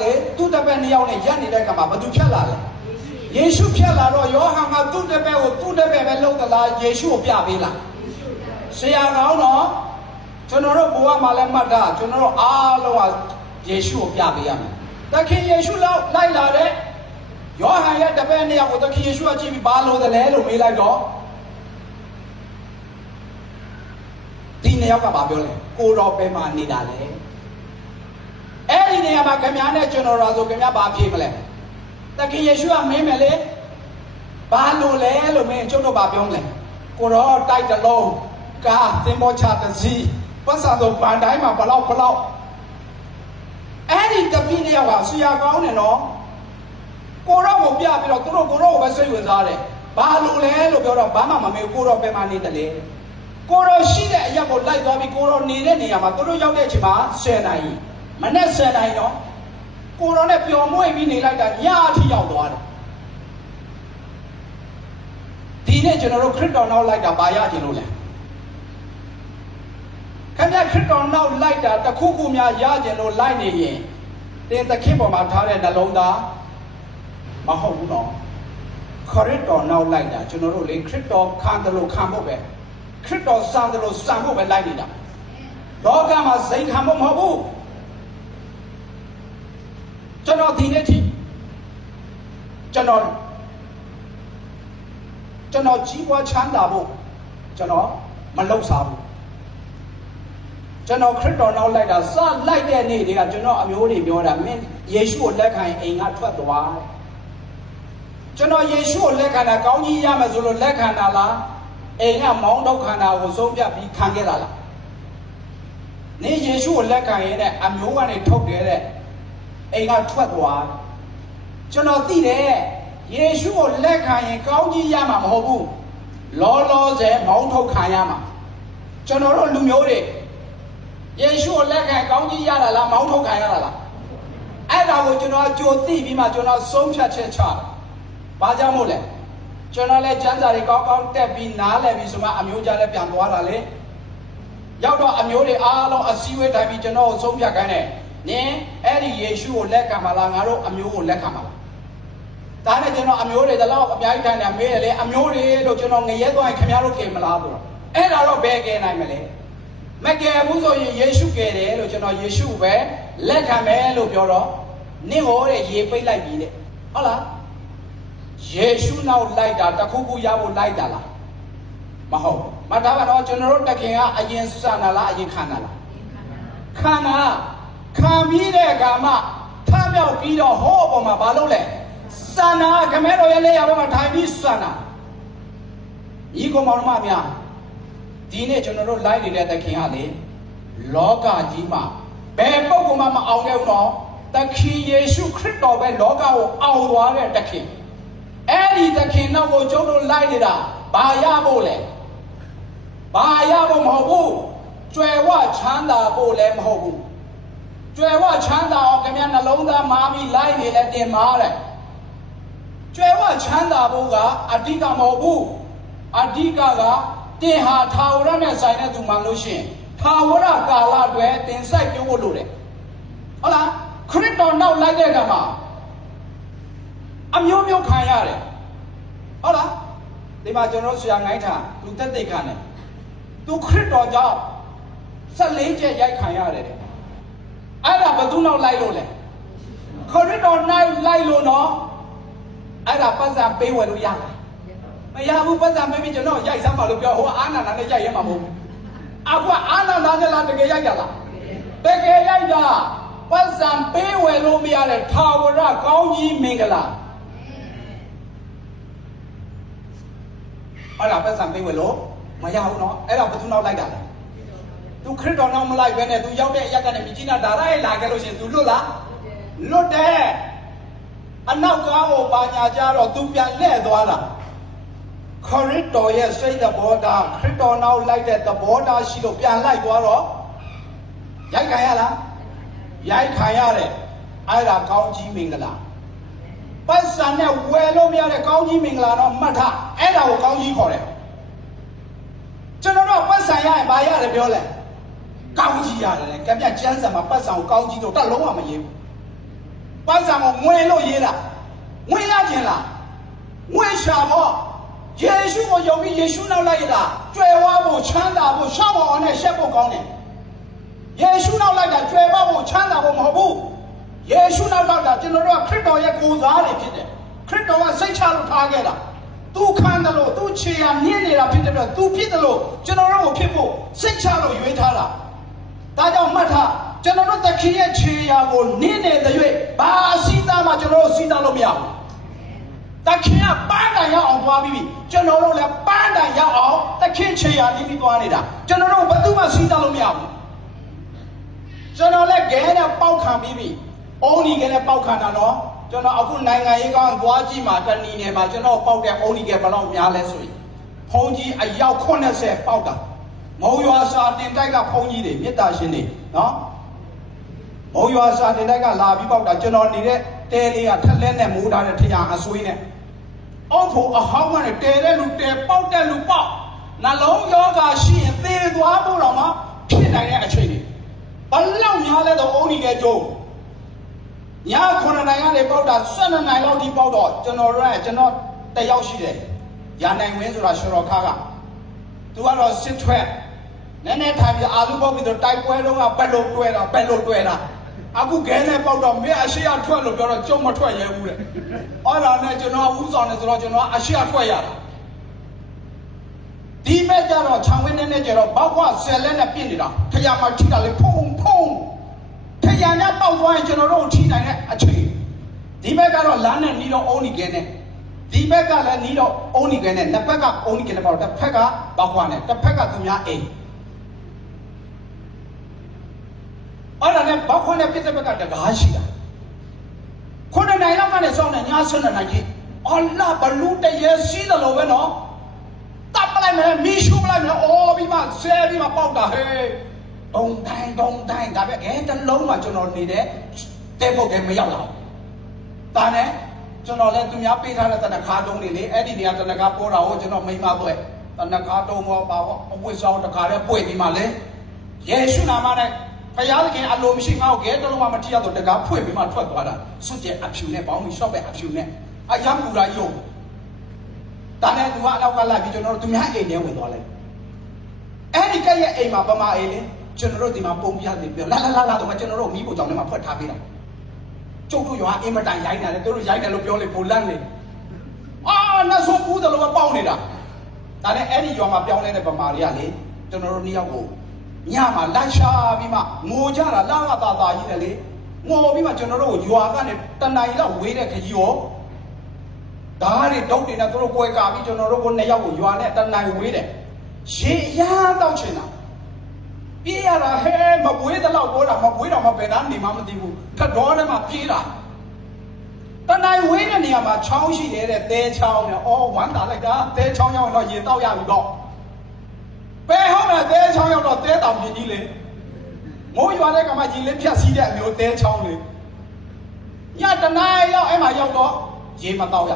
လေသူ့တပည့်နှစ်ယောက်နဲ့ရက်နေတဲ့ကမှာဘာသူဖြတ်လာလဲယေရှုဖြတ်လာတော့ယောဟန်ကသူ့တပည့်ကိုသူ့တပည့်ပဲလုပ်သလားယေရှုကိုပြပေးလားဆရာကောင်းတော့ကျွန်တော်တို့ဘဝမှာလည်းမှတ်တာကျွန်တော်တို့အားလုံးကယေရှုကိုပြပေးရမယ်တခင်ယေရှုလောက်လိုက်လာတဲ့ယောဟန်ရဲ့တပည့်နှစ်ယောက်ကိုတခင်ယေရှုကကြည့်ပြီးဘာလို့လဲလို့မေးလိုက်တော့ဒီနှစ်ယောက်ကဘာပြောလဲကိုတော်ပဲမှာနေတာလေအဲ့ဒီနေရာမှာခင်ဗျားနဲ့ကျွန်တော်တို့ဆိုခင်ဗျားဘာဖြေမလဲတခင်ယေရှုကမင်းမယ်လေဘာလို့လဲလို့မင်းကျုပ်တို့ဘာပြောမလဲကိုတော်တိုက်တလုံးကာသင်္ဘောချတစီပတ်စံတော့ဗန်တိုင်းမှာဘလောက်အဲ့ဒီတပည့်နှစ်ယောက်ကဆရာကောင်းတယ်နော်ကိုတော်ကိုပြပြီးတော့သူတို့ကိုတော်ကိုပဲစိတ်ဝင်စားတယ်ဘာလို့လဲလို့ပြောတော့ဘာမှမမေးကိုတော်ပဲမှနေတယ်လေကိုတော်ရှိတဲ့အရာကိုလိုက်သွားပြီးကိုတော်နေတဲ့နေရာမှာသူတို့ရောက်တဲ့အချိန်မှာ10 နာရီမနေ့10 နာရီတော့ကိုတော်နဲ့ပျော်မွေ့ပြီးနေလိုက်တာညအထိရောက်သွားတယ်ဒီနေ့ကျွန်တော်တို့ခရစ်တော်နောက်လိုက်တာဘာရခြင်းလို့လဲခင်ဗျာခရစ်တော်နောက်လိုက်တာတခုခုများရခြင်းလို့လိုက်နေရင်တင်သခင်ပေါ်မှာထားတဲ့နှလုံးသားမဟုတ်ဘူးနော်ခရစ်တော်နောက်လိုက်တာကျွန်တော်တို့လေခရစ်တော်ခံတယ်လို့ခံဖို့ပဲခရစ်တော်စံတယ်လို့စံဖို့ပဲလိုက်နေတာလောကမှာစိတ်ခံဖို့မဟုတ်ဘူးကျွန်တော်ဒီနေ့ထိကျွန်တော်ကြီးပွားချမ်းသာဖို့ကျွန်တော်မလုပ်စားဘူးကျွန်တော်ခရစ်တော်နောက်လိုက်တာစလိုက်တဲ့နေ့တွေကကျွန်တော်အမျိုးတွေပြောတာမင်းယေရှုကိုလက်ခံရင်အိမ်ကထွက်သွားကျွန်တော်ယေရှုကိုလက်ခံတာကောင်းကြီးရမယ်ဆိုလို့လက်ခံတာလားအိမ်ကမောင်းထုတ်ခံတာကိုဆုံးဖြတ်ပြီးခံခဲ့တာလားနေယေရှုကိုလက်ခံရင်တဲ့အမျိုးကနေထုတ်တယ်တဲ့အိမ်ကထွက်သွားကျွန်တော်သိတယ်ယေရှုကိုလက်ခံရင်ကောင်းကြီးရမှာမဟုတ်ဘူးလောလောဆယ်မောင်းထုတ်ခံရမှာကျွန်တော်တို့လူမျိုးတွေယေရှုကိုလက်ခံကောင်းကြီးရတာလားမောင်းထုတ်ခံရတာလားအဲ့ဒါကိုကျွန်တော်ကြိုသိပြီးမှကျွန်တော်ဆုံးဖြတ်ချက်ချတယ်ဘာကြောင့်မို့လဲကျွန်တော်လည်းကျမ်းစာတွေကောင်းကောင်းတက်ပြီးနားလည်ပြီးဆိုမှအမျိုးကြားလည်းပြန်သွားတာလေရောက်တော့အမျိုးတွေအားလုံးအစည်းအဝေးတိုင်းပြီးကျွန်တော်ကိုဆုံးဖြတ်ခိုင်းတယ်နင်အဲ့ဒီယေရှုကိုလက်ခံပါလားငါတို့အမျိုးကိုလက်ခံပါလားဒါနဲ့ကျွန်တော်အမျိုးတွေတလောက်အများကြီးတိုင်းတယ်မေးတယ်လေအမျိုးတွေလို့ကျွန်တော်ငရဲသွားရင်ခင်ဗျားတို့ကယ်မလားဆိုတော့အဲ့ဒါတော့ဘယ်ကယ်နိုင်မလဲမကယ်ဘူးဆိုရင်ယေရှုကယ်တယ်လို့ကျွန်တော်ယေရှုပဲလက်ခံမယ်လို့ပြောတော့နင့်ဟောတဲ့ရေပိတ်လိုက်ပြီတဲ့ဟုတ်လားယေရှုနောက်လိုက်တာတခုခုရဖို့လိုက်တာလားမဟုတ်မထားပါတော့ကျွန်တော်တို့တခင်ကအရင်စံတာလားအရင်ခံတာလားခံတာခံပြီးတဲ့အခါမှထမြောက်ပြီးတော့ဟောအပေါ်မှာဘာလုပ်လဲစံတာခမဲတော်ရဲ့လက်ရဘက်မှာထိုင်ပြီးစံတာဤကောင်မောင်မများဒီနေ့ကျွန်တော်တို့လိုက်နေတဲ့တခင်ကလေလောကကြီးမှာဘယ်ပုဂ္ဂိုလ်မှမအောင်ခဲ့ဘူးနော်တခင်ယေရှုခရစ်တော်ပဲလောကကိုအောင်သွားတဲ့တခင်အဲ့ဒီတခင်နောက်ကိုကျုပ်တို့လိုက်နေတာဘာရဖို့လဲဘာရဖို့မဟုတ်ဘူးကြွယ်ဝချမ်းသာဖို့လည်းမဟုတ်ဘူးကြွယ်ဝချမ်းသာအောင်ခင်ဗျာနှလုံးသားမာပြီးလိုက်နေလဲတင်မာတယ်ကြွယ်ဝချမ်းသာဖို့ကအဓိကမဟုတ်ဘူးအဓိကကတင်ဟာထာဝရနဲ့ဆိုင်တဲ့သူမှလို့ရှိရင်ထာဝရကာလအတွက်တင်ဆိုင်ပြုဖို့လိုတယ်ဟုတ်လားခရစ်တော်နောက်လိုက်တဲ့အခါမှာအမျိုးမျိုးခံရတယ်ဟုတ်လားဒီမှာကျွန်တော်ဆရာငိုင်းထားလူသက်သိခံတယ်သူခရစ်တော်ကြောင့်14ချက်ရိုက်ခံရတယ်တဲ့အဲ့ဒါဘယ်သူနောက်လိုက်လို့လဲခရစ်တော်နောက်လိုက်လို့နော်အဲ့ဒါပတ်စံပေးဝယ်လို့ရလားမရဘူးပတ်စံပေးပြီးကျွန်တော်ရိုက်စမ်းပါလို့ပြောဟိုအာနန္ဒာနဲ့ရိုက်ရမှာမဟုတ်ဘူးအခုအာနန္ဒာနဲ့လားတကယ်ရိုက်တာလားတကယ်ရိုက်တာပတ်စံပေးဝယ်လို့မရတဲ့ထာဝရကောင်းကြီးမင်္ဂလာအဲ့ဒါပတ်စံပေးဝယ်လို့မရဘူးနော်အဲ့ဒါဘယ်သူနောက်လိုက်တာလဲသူခရစ်တော်နောက်မလိုက်ဘဲနဲ့သူရောက်တဲ့အရက်ကနေမြကြီးနာဒါရရဲ့လာခဲ့လို့ရှိရင်သူလွတ်လားလွတ်တယ်အနောက်ကားကိုပါညာကြတော့သူပြန်လှည့်သွားတာခရစ်တော်ရဲ့စိတ်သဘောထားခရစ်တော်နောက်လိုက်တဲ့သဘောထားရှိလို့ပြန်လိုက်သွားတော့ရိုက်ခံရလားရိုက်ခံရတယ်အဲ့ဒါကောင်းကြီးမင်္ဂလာပတ်စံနဲ့ဝယ်လို့မရတဲ့ကောင်းကြီးမင်္ဂလာတော့မှတ်ထားအဲ့ဒါကိုကောင်းကြီးခေါ်တယ်ကျွန်တော်တို့ပတ်စံရရင်ဘာရတယ်ပြောလဲကောင်းကြီးရတယ်ကံပြကျမ်းစာမှာပတ်စံကိုကောင်းကြီးတော့တလုံးဝမရေးဘူး ပတ်စံကိုငွေလို့ရေးတာငွေရခြင်းလားငွေရှာဖို့ယေရှုကိုယုံပြီးယေရှုနောက်လိုက်ရတာကြွယ်ဝဖို့ချမ်းသာဖို့ရှောက်အောင်နဲ့ရှက်ဖို့ကောင်းတယ်ယေရှုနောက်လိုက်တာကြွယ်ဝဖို့ချမ်းသာဖို့မဟုတ်ဘူးယေရှုနောက်လိုက်တာကျွန်တော်တို့ကခရစ်တော်ရဲ့ကိုယ်စားတွေဖြစ်တယ်ခရစ်တော်ကစိတ်ချလို့ထားခဲ့တာသူခံတယ်လို့သူခြေရနင်းနေတာဖြစ်တယ်လို့သူဖြစ်တယ်လို့ကျွန်တော်တို့ကိုဖြစ်ဖို့စိတ်ချလို့ရွေးထားတာဒါကြောင့်မှတ်ထားကျွန်တော်တို့သခင်ရဲ့ခြေရာကိုနင်းနေတဲ့၍ဘာစီးသားမှကျွန်တော်တို့စီးသားလို့မရဘူးတခင်ကပန်းတိုင်ရောက်အောင်သွားပြီးကျွန်တော်တို့လည်းပန်းတိုင်ရောက်အောင်တခင်ခြေရာနင်းပြီးသွားနေတာကျွန်တော်တို့ဘယ်သူမှစီးသားလို့မရဘူးကျွန်တော်လည်းခဲနဲ့ပေါက်ခံပြီးပြီအုံးဒီခဲနဲ့ပေါက်ခံတာတော့ကျွန်တော်အခုနိုင်ငံရေးကောင်းသွားကြည့်မှာတဏီနယ်မှာကျွန်တော်ပေါက်တဲ့အုံးဒီခဲဘယ်လောက်များလဲဆိုရင်ဖုန်ကြီးအယောက်80ပေါက်တာမုံရွာစာတင်တိုက်ကဖုန်ကြီးတွေမေတ္တာရှင်တွေနော်မုံရွာစာတင်တိုက်ကလာပြီးပေါက်တာကျွန်တော်နေတဲ့တဲလေးကထက်လဲနဲ့မိုးထားတဲ့ထရံအဆွေးနဲ့အောက်ဖို့အဟောင်းကနေတဲတဲ့လူတဲပေါက်တဲ့လူပေါက်နှလုံးယောဂရှိရင်သေသွားဖို့တော့မှဖြစ်နိုင်တဲ့အချိန်တွေဘလောက်များလဲတော့အုံးဒီခဲကျုံည9နိုင်ကနေပေါက်တာ12နိုင်လောက်ဒီပေါက်တော့ကျွန်တော်တယောက်ရှိတယ်ရာနိုင်ဝင်းဆိုတာရှော်တော်ခါကသူကတော့စစ်ထွက်နည်းနည်းထိုင်ပြီးအာလူပေါက်ပြီးတော့တိုက်ပွဲလုံးကဘက်လို့တွဲတာအခုခဲနဲ့ပေါက်တော့မင်းအရှိအထွက်လို့ပြောတော့ကျုံမထွက်ရဲဘူးတဲ့အဲ့ဒါနဲ့ကျွန်တော်ဥဆောင်နေဆိုတော့ကျွန်တော်အရှိအထွက်ရတာဒီဘက်ကျတော့ခြံဝင်းနဲ့ကျတော့ဘောက်ခွဆယ်လက်နဲ့ပြင့်နေတာထရမှာထိတာလေဖုံထရနဲ့ပေါက်သွားရင်ကျွန်တော်တို့ထိနိုင်တဲ့အချိန်ဒီဘက်ကတော့လမ်းနဲ့နီးတော့အုံးဒီခဲနဲ့ဒီဘက်ကလည်းနီးတော့အုံးဒီခဲနဲ့နှစ်ဘက်ကအုံးဒီခဲနဲ့ပေါ့တစ်ဖက်ကဘောက်ခွနဲ့တစ်ဖက်ကသူများအိမ်အဲ့ဒါနဲ့ဘောက်ခွနဲ့ပြစ်တဲ့ဘက်ကတကားရှိတာ9နိုင်လောက်ကနေစောင်းနေည7နိုင်ကြီးအလာဘလူတရေစီးတယ်လို့ပဲနော်တပ်ပလိုက်မယ်မီးရှို့ပလိုက်မယ်အော်ပြီးမှဆဲပြီးမှပေါက်တာဟဲ့တုံတိုင်းဒါပဲအဲတလုံးမှကျွန်တော်နေတဲ့တဲပုတ်တယ်မရောက်လာဒါနဲ့ကျွန်တော်လည်းသူများပေးထားတဲ့တနခါတုံးတွေလေအဲ့ဒီနေရာတနခါပေါ်တာဟောကျွန်တော်မိမပွဲတနခါတုံးမောပါဟောအဝတ်ဆောင်တခါလည်းပွေပြီးမှလေယေရှုနာမနဲ့ဘုရားသခင်အလိုမရှိငါ့ကိုခဲတလုံးမှမထိရတော့တကားဖွင့်ပြီးမှထွက်သွားတာစွန့်ကျက်အဖြူနဲ့ပေါင်းပြီးရှော့ပဲအဖြူနဲ့အယံပူရာယုံဒါနဲ့သူကအနောက်ကလိုက်ပြီးကျွန်တော်တို့သူများအိမ်ထဲဝင်သွားလိုက်အဲ့ဒီကရဲ့အိမ်မှာဗမာအိမ်လေကျွန်တော်တို့ဒီမှာပုံပြနေပြောလာတော့ကျွန်တော်တို့မိဖို့ကြောင့်လည်းမဖွက်ထားပေးတာကျုပ်တို့ရွာအင်မတန်ရိုင်းတာလေသူတို့ရိုင်းတယ်လို့ပြောလေပိုလန့်လေနတ်ဆိုးဘူးတယ်လို့ပေါက်နေတာဒါနဲ့အဲ့ဒီရွာမှာပြောင်းနေတဲ့ဗမာတွေကလေကျွန်တော်တို့နှစ်ယောက်ကိုညမှာလိုက်ရှာပြီးမှငိုကြတာလာသာကြီးတယ်လေငိုပြီးမှကျွန်တော်တို့ကိုရွာကနေတဏှာကြီးလောက်ဝေးတဲ့ခကြီးရောဓာတ်တွေတုတ်တွေနဲ့သူတို့ကွဲကာပြီးကျွန်တော်တို့ကိုနှစ်ယောက်ကိုရွာနဲ့တဏှာဝေးတယ်ရေရမ်းတော့ချင်တာပြေးရတာဟဲမပွေးတဲ့လောက်ပေါ်တာမပွေးတော့မပဲသားနေမှမသိဘူးထက်တော်ထဲမှာပြေးတာတဏှာဝေးတဲ့နေရာမှာချောင်းရှိတယ်တဲ့သဲချောင်းနဲ့ဝမ်းသာလိုက်တာသဲချောင်းရောက်တော့ရေတောက်ရပြီတော့ဘယ်ဟုတ်လဲသဲချောင်းရောက်တော့သဲတောင်ပြင်းကြီးလေမိုးရွာတဲ့ကမှရေလေးဖြတ်စီးတဲ့အမျိုးသဲချောင်းလေညတနားရောက်အဲ့မှာရောက်တော့ရေမတောက်ရ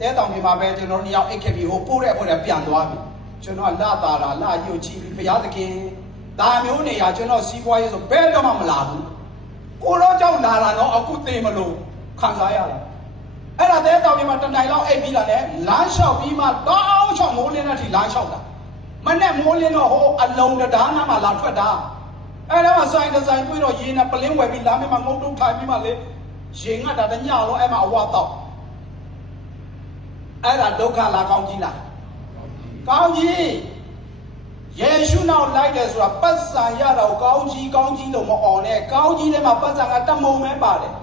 သဲတောင်ပြင်းမှာပဲကျွန်တော်တို့ရောက်အိတ်ခဲ့ပြီးဟိုပို့တဲ့ပြန်သွားပြီကျွန်တော်လာတာလာရုပ်ချီပြီးဘုရားသခင်ဒါမျိုးနေရာကျွန်တော်စီးပွားရေးဆိုဘယ်တော့မှမလာဘူးကိုတော့ကြောက်လာတာတော့အခုသိမလို့ခံစားရတာအဲ့ဒါသဲတောင်ပြင်းမှာတနိုင်လောက်အိတ်ပြီးလာတယ်လမ်းလျှောက်ပြီးမှတောင်းချောင်းမိုးလင်းတဲ့အထိလမ်းလျှောက်တာမနဲ့မိုးလင်းတော့ဟိုအလုံးတရားနာမှာလာထွက်တာအဲ့ဒါမှဆိုင်ဒီဇိုင်းတွေ့တော့ရေနဲ့ပလင်းဝယ်ပြီးလာမယ်မှာငုံတုံးထိုင်ပြီးမှလေရေငတ်တာတညလုံးအဲ့မှာအဝတ်တော့အဲ့ဒါဒုက္ခလားကောင်းကြီးလားကောင်းကြီးယေရှုနောက်လိုက်တယ်ဆိုတာပတ်စံရတော့ကောင်းကြီးလို့မအော်နဲ့ကောင်းကြီးထဲမှာပတ်စံကတမုံပဲပါတယ်